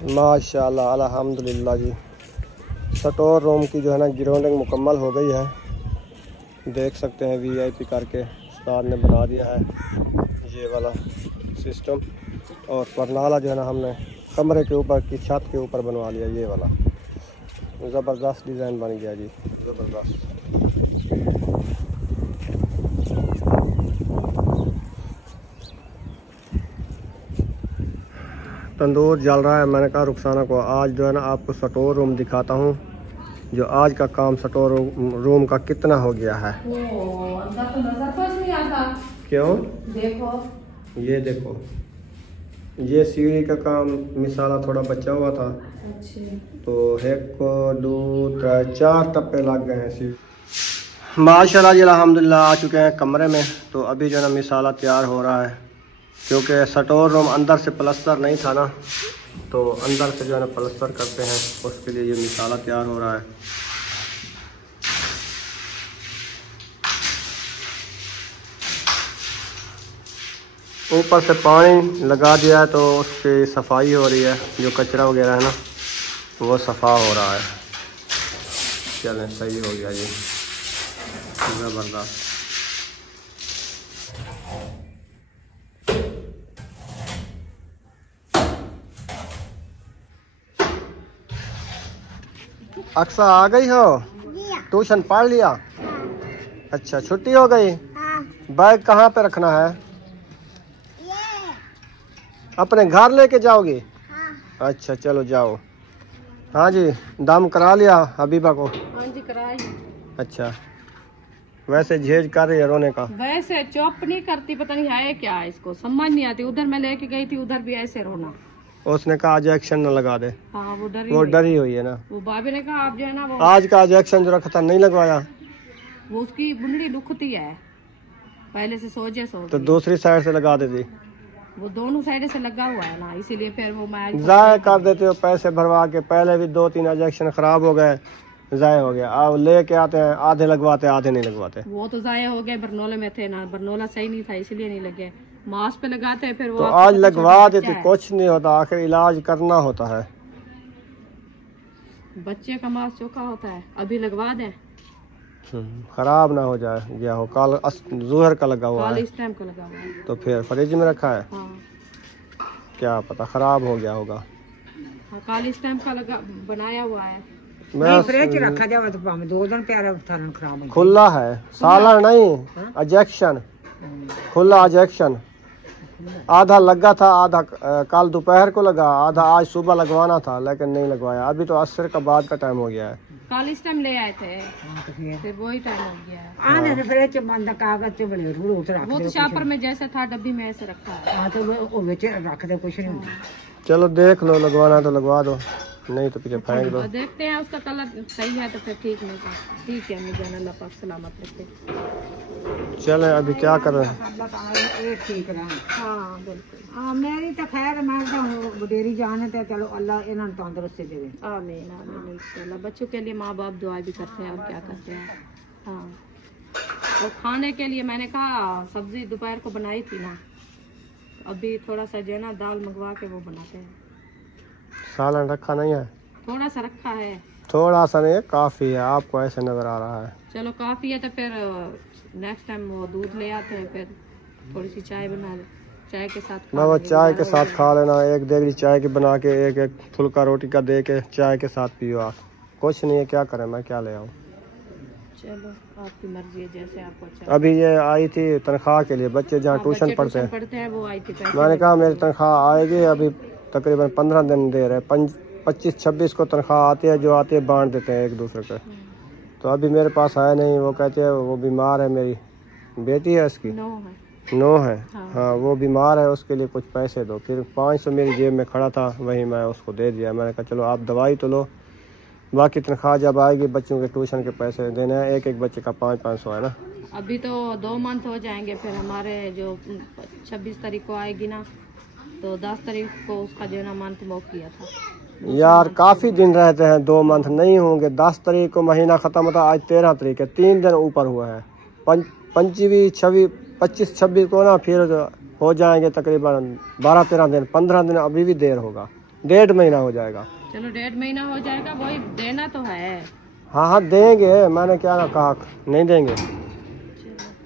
माशाल्लाह अल्हम्दुलिल्लाह जी। Store room की जो है ना ग्राउंडिंग मुकम्मल हो गई है। देख सकते हैं वीआईपी करके उस्ताद ने बना दिया है ये वाला सिस्टम। और परनाला जो है ना हमने कमरे के ऊपर की छत के ऊपर बनवा लिया ये वाला। ज़बरदस्त डिज़ाइन बन गया जी, ज़बरदस्त। तंदूर जल रहा है। मैंने कहा रुखसाना को आज जो है ना आपको स्टोर रूम दिखाता हूँ, जो आज का काम स्टोर रूम का कितना हो गया है। अंदर तो नजर कुछ नहीं आता। क्यों? देखो ये सीढ़ी का काम मिसाला थोड़ा बचा हुआ था। अच्छे। तो 1 2 3 4 टप्पे लग गए हैं सीढ़ी। माशाल्लाह जी अल्हम्दुलिल्लाह आ चुके हैं कमरे में। तो अभी जो है ना मिसाला तैयार हो रहा है, क्योंकि स्टोर रूम अंदर से प्लस्तर नहीं था ना, तो अंदर से जो है ना प्लस्तर करते हैं, उसके लिए ये मिसाला तैयार हो रहा है। ऊपर से पानी लगा दिया है तो उसकी सफाई हो रही है, जो कचरा वगैरह है ना वो सफ़ा हो रहा है। चलें सही हो गया जी, ज़बरदस्त। अक्सा आ गई हो? ट्यूशन पढ़ लिया? अच्छा छुट्टी हो गई? बैग कहाँ पे रखना है? अपने घर लेके जाओगी? अच्छा चलो जाओ। हाँ जी, दम करा लिया हबीबा को? हाँ जी कराई। अच्छा, वैसे झेज कर रही है रोने का? वैसे चुप नहीं करती, पता नहीं है क्या इसको समझ नहीं आती। उधर मैं लेके गई थी, उधर भी ऐसे रोना। उसने कहा आज एक्शन न लगा दे। हाँ वो डरी हुई है ना। वो भाभी ने कहा आप जो है ना वो आज का इंजेक्शन जो रखा था नहीं लगवाया। वो उसकी बुंडली दुखती है पहले से सोचे तो दूसरी साइड से लगा देती। वो दोनों साइड से लगा हुआ है ना, इसीलिए फिर वो मैं जाया कर देते हो पैसे भरवा के। पहले भी 2-3 इंजेक्शन खराब हो गए, जाया हो गया। अब लेके आते हैं, आधे लगवाते आधे नहीं लगवाते। वो तो जाया हो गए, बरनोले में थे ना, बरनोला सही नहीं था इसलिए नहीं लगे। मास्क पे लगाते हैं फिर वो। तो आज लगवा देते, कुछ नहीं होता, आखिर इलाज करना होता है। बच्चे का मास्क चोखा होता है, अभी लगवा दें खराब ना हो जाए। गया हो कल जोहर का लगा हुआ है, इस टाइम का लगा हुआ है। तो फिर फ्रिज में रखा है। हाँ। क्या पता खराब हो गया होगा। हाँ, काल इस टाइम का लगा बनाया हुआ है। मैं फ्रिज रखा जाए तो 2 दिन प्यारा खराब है। खुला है, सालन नहीं, इंजेक्शन खुला इंजेक्शन। आधा लगा था, आधा कल दोपहर को लगा, आधा आज सुबह लगवाना था लेकिन नहीं लगवाया। अभी तो असर का बाद का टाइम हो गया है। कल इस टाइम ले आए थे, फिर वही टाइम हो गया है। आने फ्रिज बंद कागज च बड़े रूट रख वो तो शापर में जैसे था डब्बी में ऐसे रखा है। हां तो वो विच रख दे, कुछ नहीं होता। चलो देख लो, लगवाना तो लगवा दो, नहीं तो पीछे फेंक दो। देखते हैं उसका कलर सही है तो फिर ठीक, नहीं था ठीक है। मुझे अल्लाह पाक सलामत रखे। चले अभी क्या कर रहे हैं? ठीक रहा। हाँ बिल्कुल। हाँ मेरी तो खैर मैं तो डेरी जाने थे, चलो अल्लाह इन्हें तंदुरुस्ती देवे। आमीन आमीन इंशाल्लाह। बच्चों के लिए माँ बाप दुआ भी करते हैं और क्या करते हैं। हाँ, और खाने के लिए मैंने कहा सब्जी दोपहर को बनाई थी ना, अभी थोड़ा सा जो है ना दाल मंगवा के वो बनाते हैं। सालन रखा नहीं है? थोड़ा सा रखा है। थोड़ा सा नहीं, काफी है। आपको ऐसे नजर आ रहा है। चलो काफी है तो फिर नेक्स्ट टाइम वो दूध ले आते हैं, फिर थोड़ी सी चाय बना ले, चाय के साथ ना वो चाय के साथ खा लेना। 1 देगड़ी चाय की बना के, एक फुल्का रोटी का दे के चाय के साथ पियो आप। कुछ नहीं है, क्या करें, मैं क्या ले आऊँ। चलो आपकी मर्जी है, जैसे आपको अच्छा। अभी ये आई थी तनख्वाह के लिए, बच्चे जहाँ ट्यूशन पढ़ते हैं वो आई थी। मैंने कहा मेरी तनख्वाह आएगी, अभी तकरीबन 15 दिन दे रहे। 25-26 को तनख्वाह आती है, जो आती है बांट देते हैं एक दूसरे को। तो अभी मेरे पास आया नहीं। वो कहते हैं वो बीमार है, मेरी बेटी है इसकी, 9 है। हाँ वो बीमार है, उसके लिए कुछ पैसे दो। फिर 500 मेरी जेब में खड़ा था, वही मैं उसको दे दिया। मैंने कहा चलो आप दवाई तो लो, बाकी तनख्वाह जब आएगी बच्चों के ट्यूशन के पैसे देने हैं। एक बच्चे का 500-500 है ना। अभी तो 2 मंथ हो जाएंगे, फिर हमारे जो 26 तारीख को आएगी ना, तो 10 तारीख को उसका जो है ना मंथ वो किया था। यार काफी दिन रहते हैं, 2 मंथ नहीं होंगे। 10 तारीख को महीना खत्म होता, आज 13 तारीख है, 3 दिन ऊपर हुआ है। 25, 26, 25-26 को ना फिर हो जाएंगे तकरीबन 12-13 दिन। 15 दिन अभी भी देर होगा। 1.5 महीना हो जाएगा। चलो 1.5 महीना हो जाएगा, वही देना तो है। हाँ हाँ देंगे, मैंने क्या ना कहा नहीं देंगे। चलो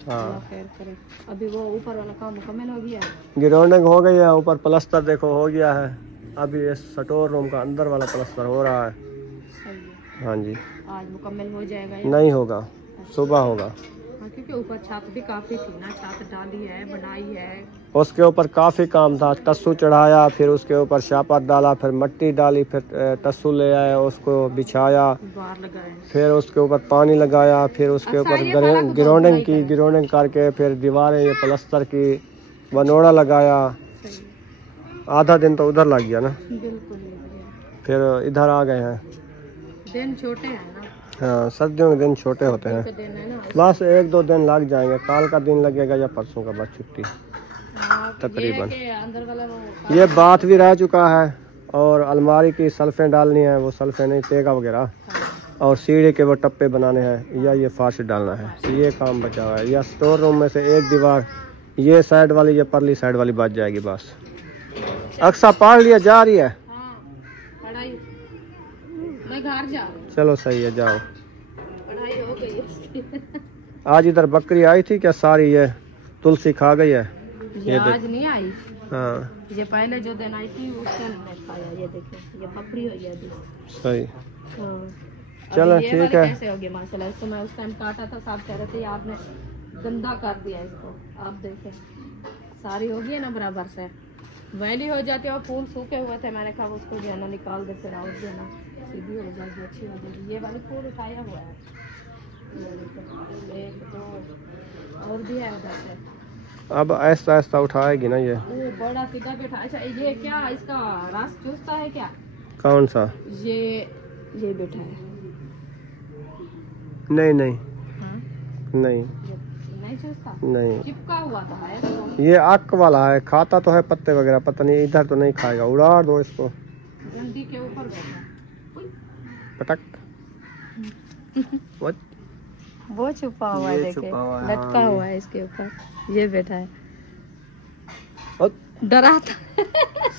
हाँ अल्लाह खैर करे। अभी वो ऊपर वाला काम मुकम्मल हो गया है? ग्राउंडिंग हो गई है, ऊपर प्लास्टर देखो हो गया है। अभी ये स्टोर रूम का अंदर वाला प्लास्टर हो रहा है। सही है। हाँ जी। आज मुकम्मल हो जाएगा या? नहीं होगा, सुबह होगा। हाँ, क्योंकि ऊपर छत भी काफी थी ना, छत डाली है, बनाई है। उसके ऊपर काफ़ी काम था, टस्सू चढ़ाया, फिर उसके ऊपर शापर डाला, फिर मिट्टी डाली, फिर टस्सू ले आया, उसको बिछाया, बाहर लगाए, फिर उसके ऊपर पानी लगाया, फिर उसके ऊपर ग्राउंडिंग की, ग्राउंडिंग करके फिर दीवारें ये प्लास्टर की, बनोड़ा लगाया। आधा दिन तो उधर लग गया ना। बिल्कुल। फिर इधर आ गए हैं। दिन छोटे हैं ना। हाँ सर्दियों के दिन छोटे होते हैं। दिन है ना। बस 1-2 दिन लग जाएंगे, कल का दिन लगेगा या परसों का, बस छुट्टी हाँ, तकरीबन। अंदर वाला वो ये बात भी रह चुका है, और अलमारी की सल्फें डालनी है, वो सल्फें नहीं, तेगा वगैरह, और सीढ़ी के वो टप्पे बनाने हैं, या ये फर्श डालना है, ये काम बचा हुआ है। या स्टोर रूम में से एक दीवार ये साइड वाली, ये परली साइड वाली बच जाएगी बस। अक्सा पढ़ लिया, जा रही है? हाँ, पढ़ाई मैं घर जा रही हूँ। चलो सही है, जाओ। पढ़ाई हो गई है। आज इधर बकरी आई थी क्या सारी? ये तुलसी खा गई है। ये आज नहीं आई। हाँ ये पहले जो दिन आई थी उस दिन हमने खाया। ये देखिए, ये बकरी हुई है अभी। सही। हाँ। चलो अभी ये ठीक वाली है। कैसे होगी माशाल्लाह। इसको मैं उस टाइम काटा था, सब कह रहे थे आपने गंदा कर दिया इसको। आप देखें सारी होगी है ना बराबर से, वैली हो जाती है। और फूल सूखे हुए थे, मैंने कहा उसको जो है ना निकाल दे, फिर और जो है ना सीधी हो जाएगी, अच्छी हो जाएगी। ये वाली फूल उठाया हुआ है, एक दो और भी है उधर से। अब ऐसा ऐसा उठाएगी ना ये। वो बड़ा सीधा बैठा। अच्छा ये क्या इसका रस चूसता है क्या? कौन सा? ये बैठा है। नहीं नहीं हाँ? नहीं नहीं चूसता, नहीं, चिपका हुआ था है इसको। ये आक वाला है, खाता तो है पत्ते वगैरह, पता नहीं इधर तो नहीं खाएगा। उड़ा दो इसको, डंडी के ऊपर बैठा। पटक। वो छुपा हुआ है, देखिए लटका हुआ है इसके ऊपर, ये बैठा है। डराता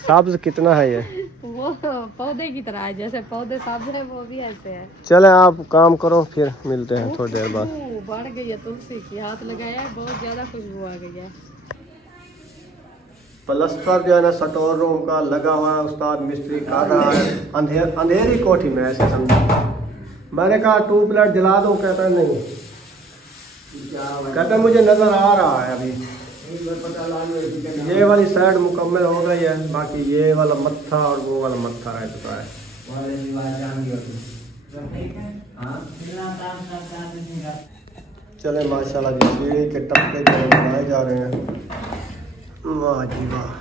सब्ज कितना है ये? वो पौधे की तरह है, जैसे पौधे सब्ज है वो भी ऐसे है। चले आप काम करो, फिर मिलते हैं थोड़ी देर बाद। बढ़ गई है तुलसी की, हाथ लगाया है, बहुत ज्यादा खुशबू आ गई है। प्लास्टर जो है ना स्टोर रूम का लगा हुआ है, उस्ताद मिस्त्री कर रहा है। अंधेरी कोठी में ऐसे समझा। मैंने कहा ट्यूबलाइट जला दो, कहता नहीं, कहता मुझे नजर आ रहा है अभी। ये वाली साइड मुकम्मल हो गई है, बाकी ये वाला मत्था और वो वाला मत्था रह चुका है। चले माशाल्लाह जी, सीढ़ी के टप्पे जो बनाए जा रहे हैं। वाह जी वाह।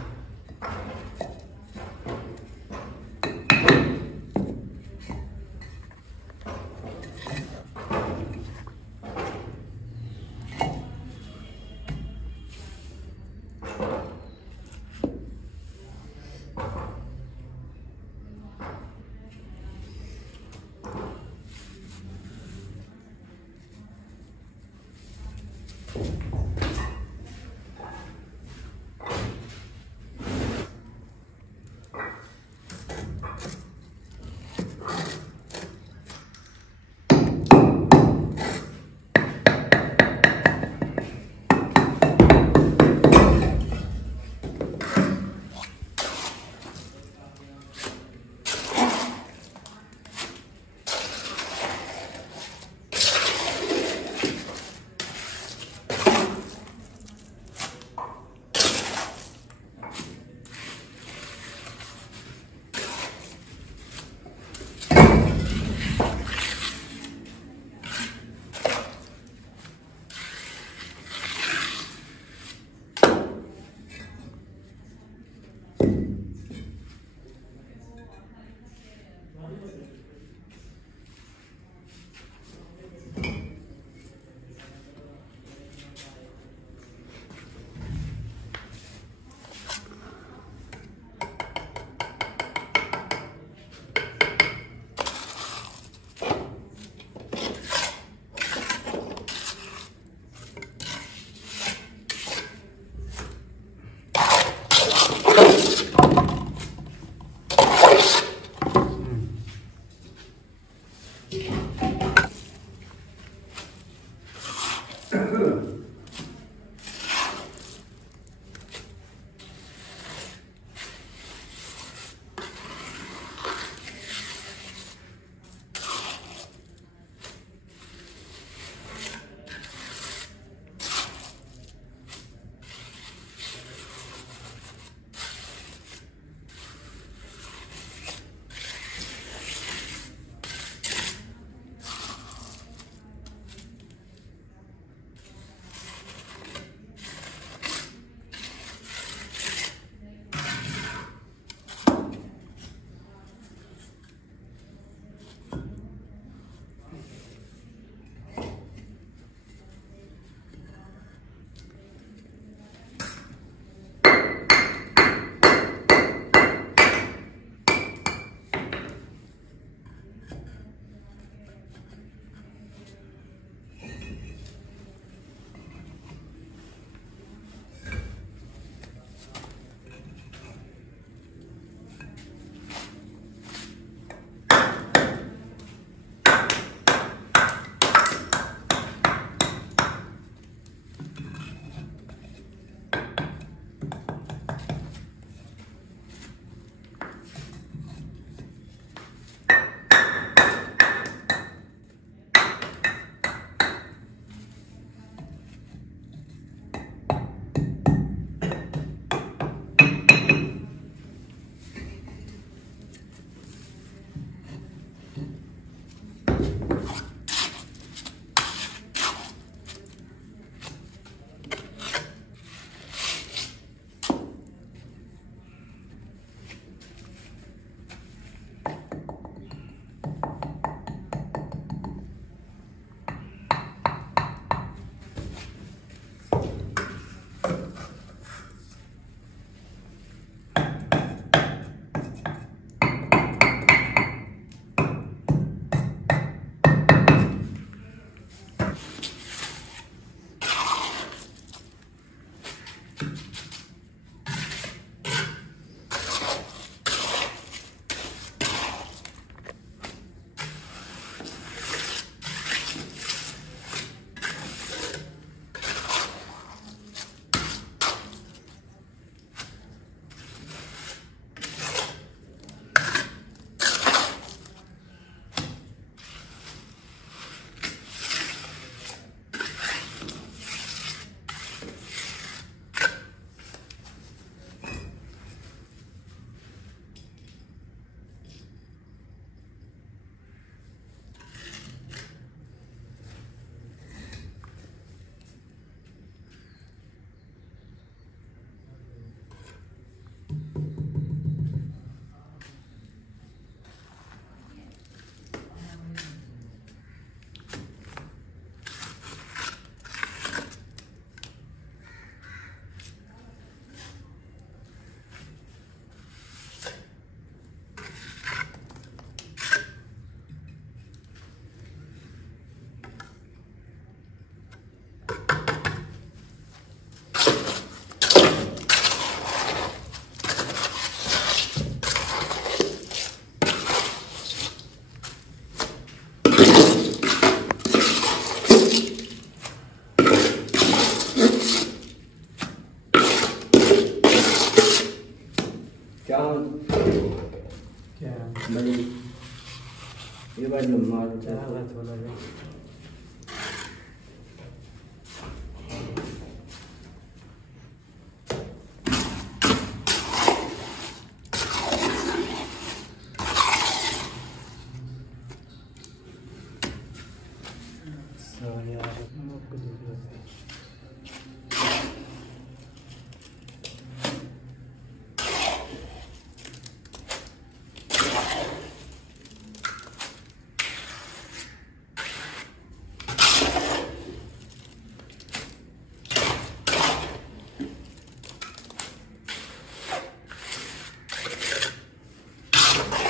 ये बार जो मारता है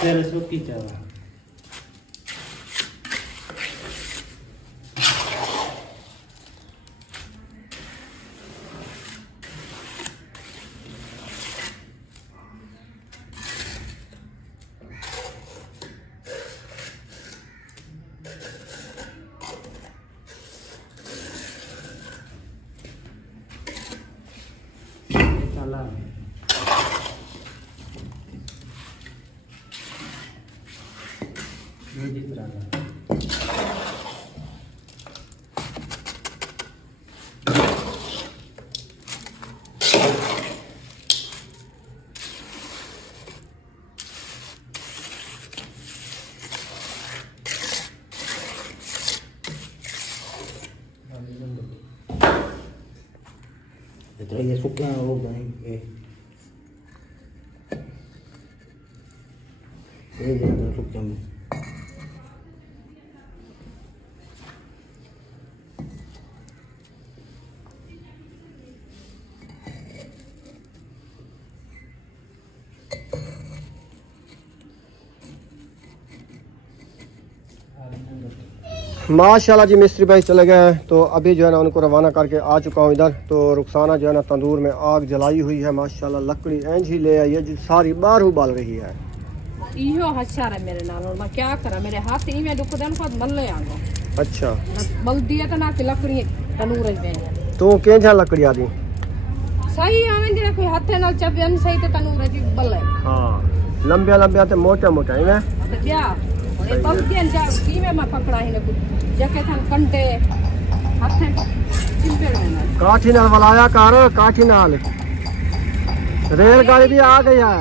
तेरे सो की चावा चला ये सूखे हो गए ये ज्यादा सूखे में माशाल्लाह जी मिस्त्री भाई चले गए हैं, तो अभी जो है ना उनको रवाना करके आ चुका हूँ इधर। तो रुखसाना जो है ना तंदूर में आग जलाई हुई है माशाल्लाह, लकड़ी इंज ही ले आई है जी, सारी बार उबाल रही है। इहो हशार है मेरे नाल, मैं क्या करा, मेरे हाथ ही में दुख दन पर मल ले आगो। अच्छा बल दिया तो ना कि लकड़ी तंदूर में तो केंझा लकड़ी आदी सही आवे जे कोई हाथे नाल चबन सही तो तंदूर जी बल है। हां लंबे लंबे ते मोटे मोटे है तो क्या और बल दिया जा की में मैं पकड़ा ही ने कुछ जके थन कंटे हाथे चिंपे रहना काठी नाल वलाया कर, काठी नाल। रेलगाड़ी भी आ गई है,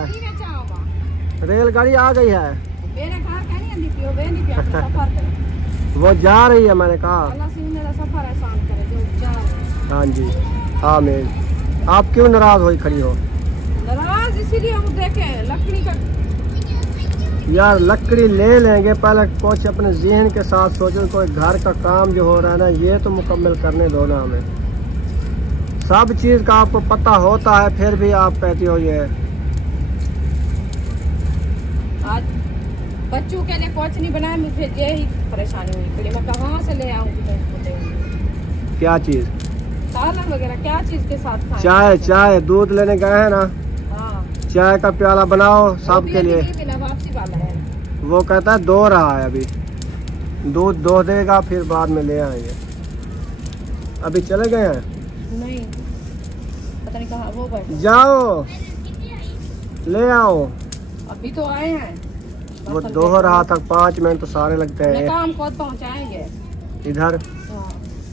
रेलगाड़ी आ गई है। मेरे घर कहनी आंदी पियो वे नहीं पिया सफर करे वो जा रही है, मैंने कहा अल्लाह से मेरा सफर आसान करे जो जा। हाँ जी आमीन। आप क्यों नाराज हुई खड़ी हो? नाराज इसीलिए हम देखे लकड़ी का यार लकड़ी ले लेंगे, पहले कुछ अपने जहन के साथ सोचो, कोई घर का काम जो हो रहा है ना ये तो मुकम्मल करने दो ना हमें। सब चीज का आपको पता होता है फिर भी आप कहती हो ये। आज बच्चों के लिए कुछ नहीं बनाया, मुझे यही परेशानी हुई खड़ी, मैं कहाँ से ले आऊँ क्या चीज? सालन वगैरह क्या चीज के साथ खाएं? चाय, चाय दूध लेने गए हैं ना, हाँ चाय का प्याला बनाओ सबके लिए। वापसी वाला है वो कहता है दो रहा है, अभी दूध दो देगा फिर बाद में ले आएंगे। अभी चले गए हैं? नहीं पता नहीं कहाँ वो बैठे। जाओ ले आओ। अभी तो आए हैं, वो दो रहा था, 5 मिनट तो सारे लगते हैं। काम को पहुँचाएंगे इधर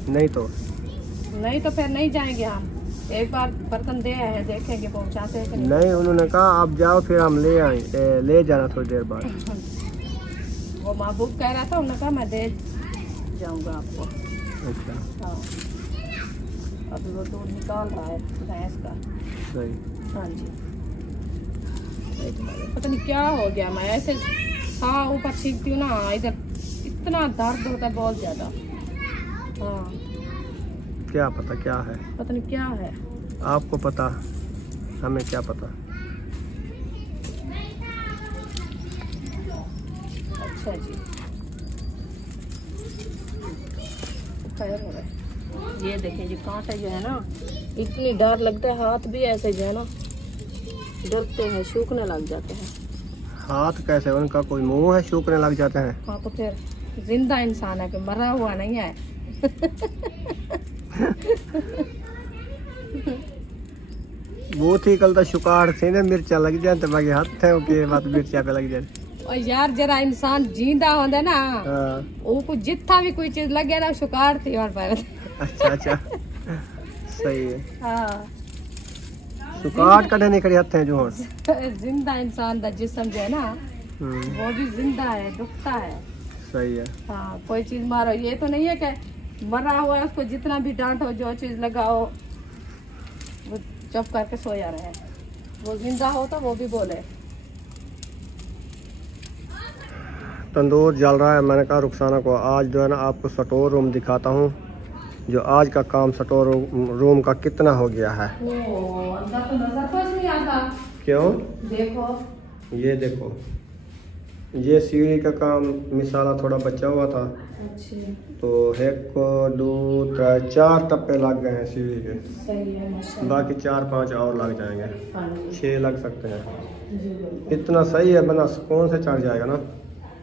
नहीं तो नहीं तो फिर नहीं जाएंगे हम। एक बार बर्तन दे आए हैं, देखेंगे पहुँचाते हैं। नहीं उन्होंने कहा आप जाओ फिर हम ले आएंगे, ले जाना थोड़ी देर बाद। वो महबूब कह रहा था, उन्होंने कहा मैं दे जाऊंगा आपको। अच्छा हाँ अभी वो दूध निकाल रहा है भैंस का। सही। हाँ जी पता नहीं क्या हो गया, मैं ऐसे हाँ ऊपर छींकती हूँ ना, इधर इतना दर्द होता है बहुत ज्यादा। हाँ क्या पता क्या है, पता नहीं क्या है, आपको पता, हमें क्या पता। अच्छा जी खैर हो रहा है। ये देखिए जी कांटे जो है ना, इतनी डर लगता है, हाथ भी ऐसे जो है ना डरते हैं, सूखने लग जाते हैं। हाथ कैसे, उनका कोई मुंह है सूखने लग जाते हैं? हाँ तो फिर जिंदा इंसान है कि मरा हुआ नहीं है। वो थी कल तो शुकार थे ना, मिर्चा लग जाए तो बाकी हाथ थे के बात मिर्चा पे लग जाए। और यार जरा इंसान जिंदा होंदा ना हाँ। वो जितना भी कोई चीज लगे ना शुकार थी और पाए। अच्छा अच्छा सही है। हाँ सुकाट कटे नहीं करी हथे जो जिंदा इंसान का जिस्म जो है ना वो भी जिंदा है, दुखता है। सही है। हाँ कोई चीज मारो, ये तो नहीं है कि मरा हुआ है उसको जितना भी डांटो जो चीज लगाओ वो चुप करके सोया रहे। वो जिंदा हो तो वो भी बोले। तंदूर जल रहा है। मैंने कहा रुखसाना को आज जो है ना आपको स्टोर रूम दिखाता हूँ, जो आज का काम स्टोर रूम का कितना हो गया है। अंदर तो नजर कुछ नहीं आता। क्यों? देखो ये देखो, ये सीढ़ी का काम मिसाला थोड़ा बचा हुआ था, अच्छे तो 1 2 3 4 टप्पे लग गए हैं सीढ़ी के। सही है माशाल्लाह। बाकी 4 5 और लग जाएंगे, हाँ जी 6 लग सकते हैं। जी बिल्कुल। इतना सही है, बना सुकून से चढ़ जाएगा ना।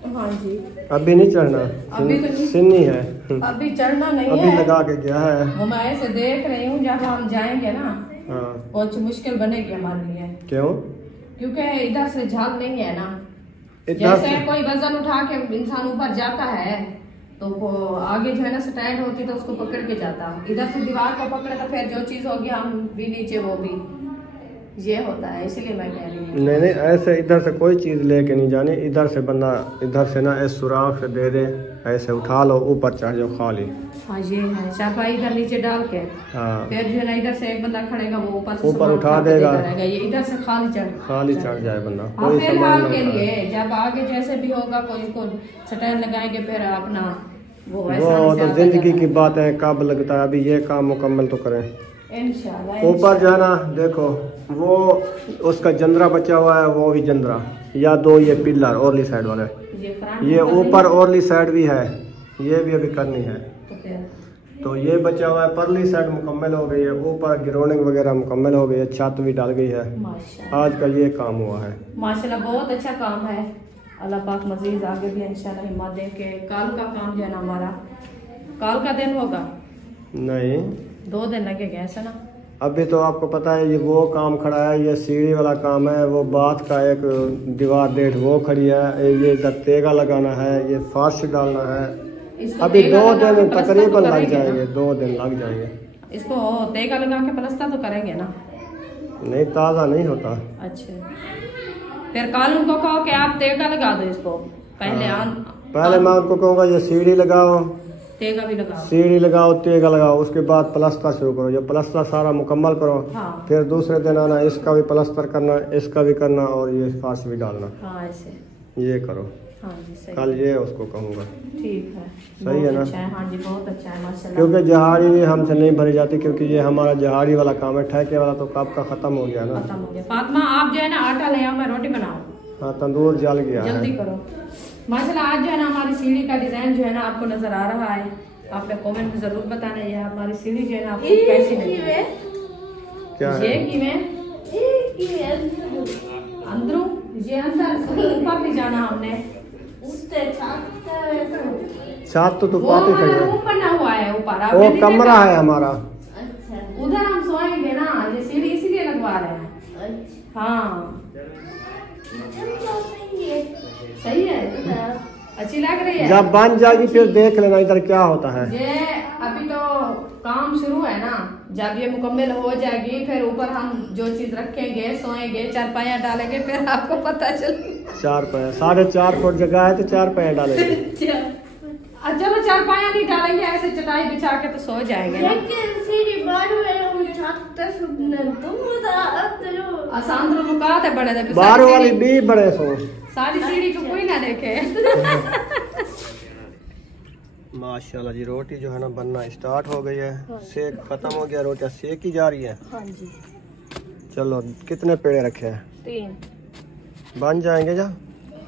हाँ जी अभी नहीं चढ़ना, अभी तो नहीं। सिन्नी है, अभी चढ़ना नहीं अभी है। लगा के गया है। वो मैं ऐसे देख रही हूँ जब हम जाएंगे ना हाँ। बहुत मुश्किल बनेगी हमारे लिए, क्यों? क्योंकि इधर से झाल नहीं है ना। इतना जैसे कोई वजन उठा के इंसान ऊपर जाता है तो वो आगे जो है ना स्टैंड होती तो उसको पकड़ के जाता, इधर से दीवार को पकड़े तो फिर जो चीज होगी हम भी नीचे वो भी, ये होता है। इसीलिए मैं कह रही हूँ नहीं ऐसे इधर से कोई चीज लेके नहीं जानी। इधर से बंदा इधर से ना ऐसे सुराख से दे दे, ऐसे उठा लो, ऊपर चढ़ जाओ खाली। हाँ ये है चारपाई इधर नीचे डाल के, हाँ फिर जो है ना इधर से एक बंदा खड़ेगा वो ऊपर से ऊपर सामान उठा के देगा। देता रहेगा, ये इधर से खाली चढ़ जाए बंदा, हाँ कोई फिलहाल सामान के ना उठाए। लिए जब आगे जैसे भी होगा कोई इसको स्टैंड लगाएंगे फिर अपना वो वो आसानी से तो आता जिंदगी जाता की बात है, कब लगता है। अभी ये काम मुकम्मल तो करें। है। इंशाल्लाह ऊपर जो है ना देखो, वो उसका जंदरा बचा हुआ है, वो भी जंदरा या 2 ये पिलर ओरली साइड वाले, ये ऊपर ओरली साइड भी है, ये भी अभी करनी है। तो ये बचा हुआ है, परली साइड मुकम्मल हो गई है, ऊपर ग्राउंडिंग वगैरह मुकम्मल हो गई है, छत भी डाल गई है। आज का ये काम हुआ है माशाल्लाह, बहुत अच्छा काम है। अल्लाह पाक मजीद आगे भी इंशाल्लाह हिम्मत दे के कल का काम जो है ना हमारा कल का दिन होगा, नहीं 2 दिन लगेगा ऐसा ना। अभी तो आपको पता है ये वो काम खड़ा है, ये सीढ़ी वाला काम है, वो बात का एक दीवार डेढ़ वो खड़ी है, ये इधर तेगा लगाना है, ये फर्श डालना है। इसको अभी तेगा 2 लगा के दिन प्लास्टर तकरीबन तो लग करेंगे जाएंगे, ना। 2 दिन लग जाएंगे। इसको तेगा लगा के प्लास्टर तो करेंगे ना। नहीं ताज़ा नहीं होता। अच्छा फिर कल उनको कहो कि आप तेगा लगा दो इसको पहले। पहले मैं उनको कहूँगा ये सीढ़ी लगाओ, तेगा भी लगाओ, सीढ़ी लगाओ, तेगा लगाओ, उसके बाद प्लास्टर शुरू करो। जब प्लास्टर सारा मुकम्मल करो, हाँ फिर दूसरे दिन आना, इसका भी प्लास्टर करना, इसका भी करना, और ये फर्श भी डालना। हाँ ऐसे ये करो। हाँ जी सही, कल ये उसको कहूँगा। ठीक है, सही है ना? अच्छा है। हाँ जी बहुत अच्छा है माशाल्लाह। क्योंकि जहाड़ी हमसे नहीं भरी जाती, क्योंकि ये हमारा जहाड़ी वाला काम है, ठेके वाला तो कब का खत्म हो गया ना। खत्म हो गया। फातिमा आप जो है ना आटा ले आओ, मैं रोटी बनाऊँ। हाँ तंदूर जल गया जल्दी है। करो। माशाल्लाह आज जो है ना हमारी सीढ़ी का डिजाइन जो है ना आपको नजर आ रहा है, आपने कमेंट में जरूर बताना है हमारी सीढ़ी जो है ना आपको कैसी लगी। क्या है? ये की में अंदरों ये अंदर ऊपर भी जाना हमने, छत तो वो पापी हमारा खड़ी रूम बना हुआ है ऊपर, है, आपने वो नहीं कमरा देखा? है हमारा। उधर हम सोएंगे ना, ये सीढ़ी इसीलिए लगवा रहे हैं। हाँ सही है, अच्छी लग रही है। जब बन जाएगी फिर देख लेना इधर क्या होता है। ये अभी तो काम शुरू है ना, जब ये मुकम्मल हो जाएगी फिर ऊपर हम जो चीज रखेंगे, सोएंगे, चारपाइयाँ डालेंगे, फिर आपको पता चलेगा। 4 पाया 4.5 फुट जगह है तो 4 पाया डालेंगे। चलो चारपाइयाँ नहीं डालेंगे, ऐसे चटाई बिछा के तो सो जाएंगे ना। आसान तो मुकात है बड़े दे बाहर वाली भी बड़े सो। सारी सीढ़ी को कोई ना देखे। माशाल्लाह जी, रोटी जो है ना बनना स्टार्ट हो गई है। सेक खत्म हो गया, रोटियां सेक की जा रही है। हाँ जी चलो कितने पेड़े रखे हैं? 3 बन जाएंगे जा?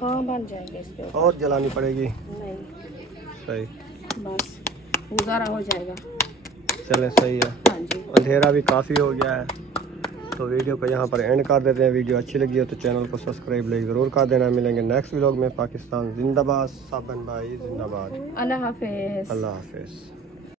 हाँ बन जाएंगे इसके और जलानी पड़ेगी? नहीं सही, बस गुजारा हो जाएगा। चले सही है। हाँ जी अंधेरा भी काफ़ी हो गया है, तो वीडियो को यहाँ पर एंड कर देते हैं। वीडियो अच्छी लगी हो तो चैनल को सब्सक्राइब ज़रूर कर देना। मिलेंगे नेक्स्ट व्लॉग में। पाकिस्तान जिंदाबाद, साबन भाई जिंदाबाद। अल्लाह हाफिज़। अल्लाह हाफिज़।